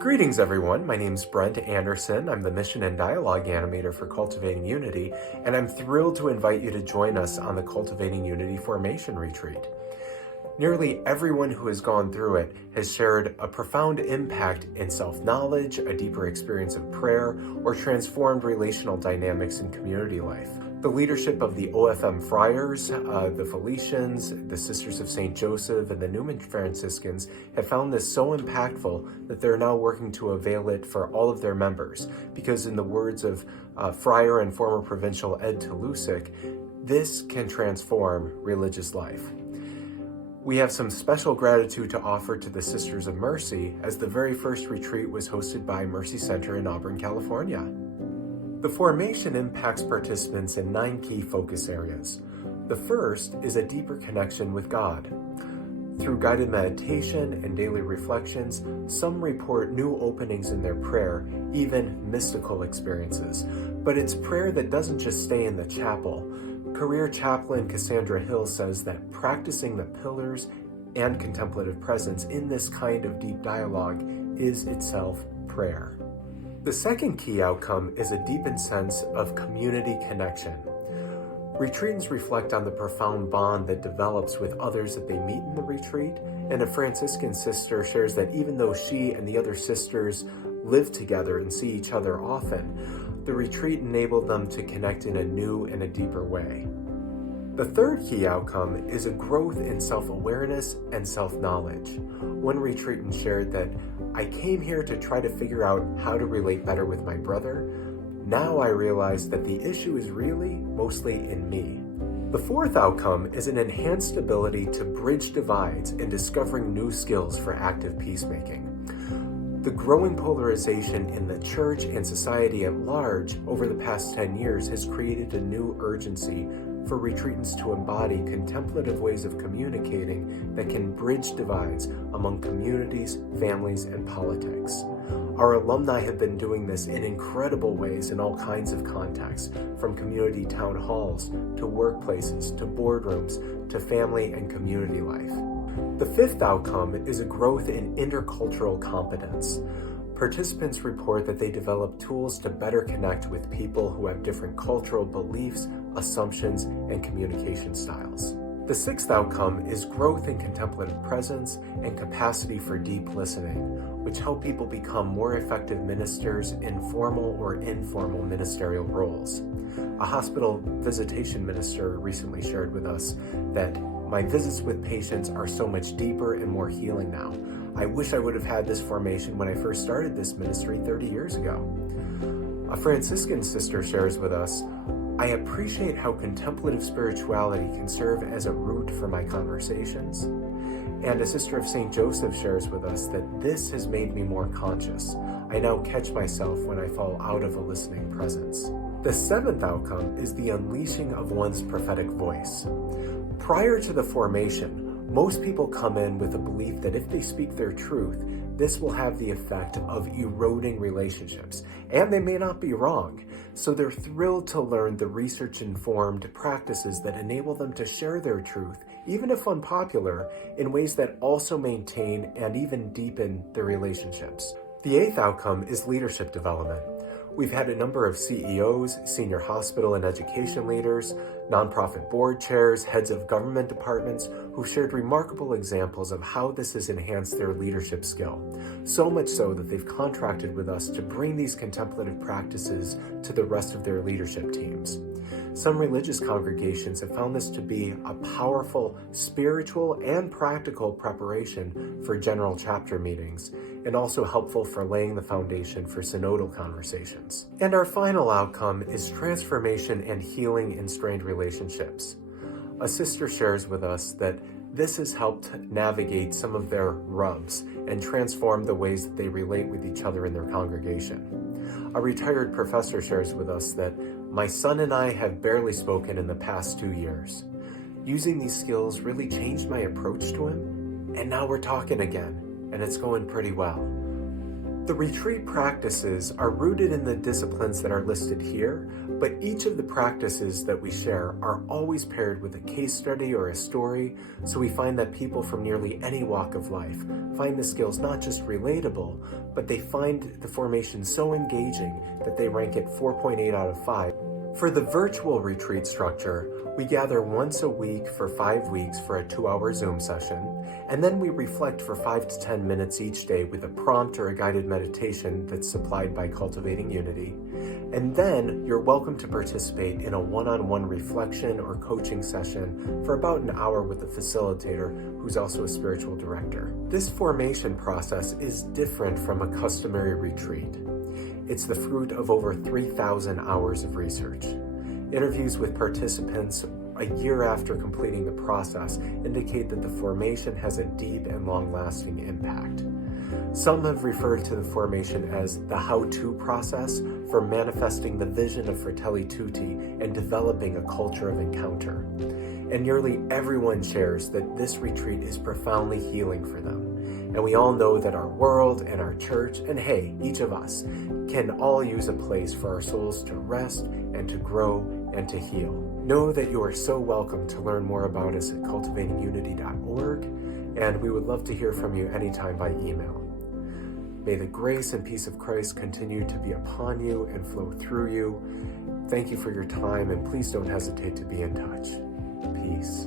Greetings, everyone. My name's Brent Anderson. I'm the Mission and Dialogue Animator for Cultivating Unity, and I'm thrilled to invite you to join us on the Cultivating Unity Formation Retreat. Nearly everyone who has gone through it has shared a profound impact in self-knowledge, a deeper experience of prayer, or transformed relational dynamics in community life. The leadership of the OFM Friars, the Felicians, the Sisters of St. Joseph, and the Newman Franciscans have found this so impactful that they're now working to avail it for all of their members. Because in the words of Friar and former Provincial Ed Toulousek, this can transform religious life. We have some special gratitude to offer to the Sisters of Mercy, as the very first retreat was hosted by Mercy Center in Auburn, California. The formation impacts participants in 9 key focus areas. The first is a deeper connection with God. Through guided meditation and daily reflections, some report new openings in their prayer, even mystical experiences. But it's prayer that doesn't just stay in the chapel. Career chaplain Cassandra Hill says that practicing the pillars and contemplative presence in this kind of deep dialogue is itself prayer. The second key outcome is a deepened sense of community connection. Retreatants reflect on the profound bond that develops with others that they meet in the retreat, and a Franciscan sister shares that even though she and the other sisters live together and see each other often, the retreat enabled them to connect in a new and a deeper way. The third key outcome is a growth in self-awareness and self-knowledge. One retreatant shared that, "I came here to try to figure out how to relate better with my brother. Now I realize that the issue is really mostly in me." The fourth outcome is an enhanced ability to bridge divides and discovering new skills for active peacemaking. The growing polarization in the church and society at large over the past 10 years has created a new urgency for retreatants to embody contemplative ways of communicating that can bridge divides among communities, families, and politics. Our alumni have been doing this in incredible ways in all kinds of contexts, from community town halls, to workplaces, to boardrooms, to family and community life. The fifth outcome is a growth in intercultural competence. Participants report that they develop tools to better connect with people who have different cultural beliefs, assumptions, and communication styles. The sixth outcome is growth in contemplative presence and capacity for deep listening, which help people become more effective ministers in formal or informal ministerial roles. A hospital visitation minister recently shared with us that, "My visits with patients are so much deeper and more healing now. I wish I would have had this formation when I first started this ministry 30 years ago." A Franciscan sister shares with us, "I appreciate how contemplative spirituality can serve as a route for my conversations." And a sister of St. Joseph shares with us that this has made me more conscious. I now catch myself when I fall out of a listening presence. The seventh outcome is the unleashing of one's prophetic voice. Prior to the formation, most people come in with a belief that if they speak their truth, this will have the effect of eroding relationships, and they may not be wrong. So they're thrilled to learn the research-informed practices that enable them to share their truth, even if unpopular, in ways that also maintain and even deepen their relationships. The eighth outcome is leadership development. We've had a number of CEOs, senior hospital and education leaders, nonprofit board chairs, heads of government departments who shared remarkable examples of how this has enhanced their leadership skill. So much so that they've contracted with us to bring these contemplative practices to the rest of their leadership teams. Some religious congregations have found this to be a powerful spiritual and practical preparation for general chapter meetings, and also helpful for laying the foundation for synodal conversations. And our final outcome is transformation and healing in strained relationships. A sister shares with us that this has helped navigate some of their rubs and transform the ways that they relate with each other in their congregation. A retired professor shares with us that, "My son and I have barely spoken in the past 2 years. Using these skills really changed my approach to him, and now we're talking again, and it's going pretty well." The retreat practices are rooted in the disciplines that are listed here, but each of the practices that we share are always paired with a case study or a story, so we find that people from nearly any walk of life find the skills not just relatable, but they find the formation so engaging that they rank it 4.8 out of 5. For the virtual retreat structure, we gather once a week for 5 weeks for a 2-hour Zoom session, and then we reflect for 5 to 10 minutes each day with a prompt or a guided meditation that's supplied by Cultivating Unity. And then you're welcome to participate in a one-on-one reflection or coaching session for about an hour with a facilitator who's also a spiritual director. This formation process is different from a customary retreat. It's the fruit of over 3,000 hours of research. Interviews with participants a year after completing the process indicate that the formation has a deep and long-lasting impact. Some have referred to the formation as the how-to process for manifesting the vision of Fratelli Tutti and developing a culture of encounter. And nearly everyone shares that this retreat is profoundly healing for them. And we all know that our world and our church, and hey, each of us, can all use a place for our souls to rest and to grow and to heal. Know that you are so welcome to learn more about us at cultivatingunity.org, and we would love to hear from you anytime by email. May the grace and peace of Christ continue to be upon you and flow through you. Thank you for your time, and please don't hesitate to be in touch. Peace.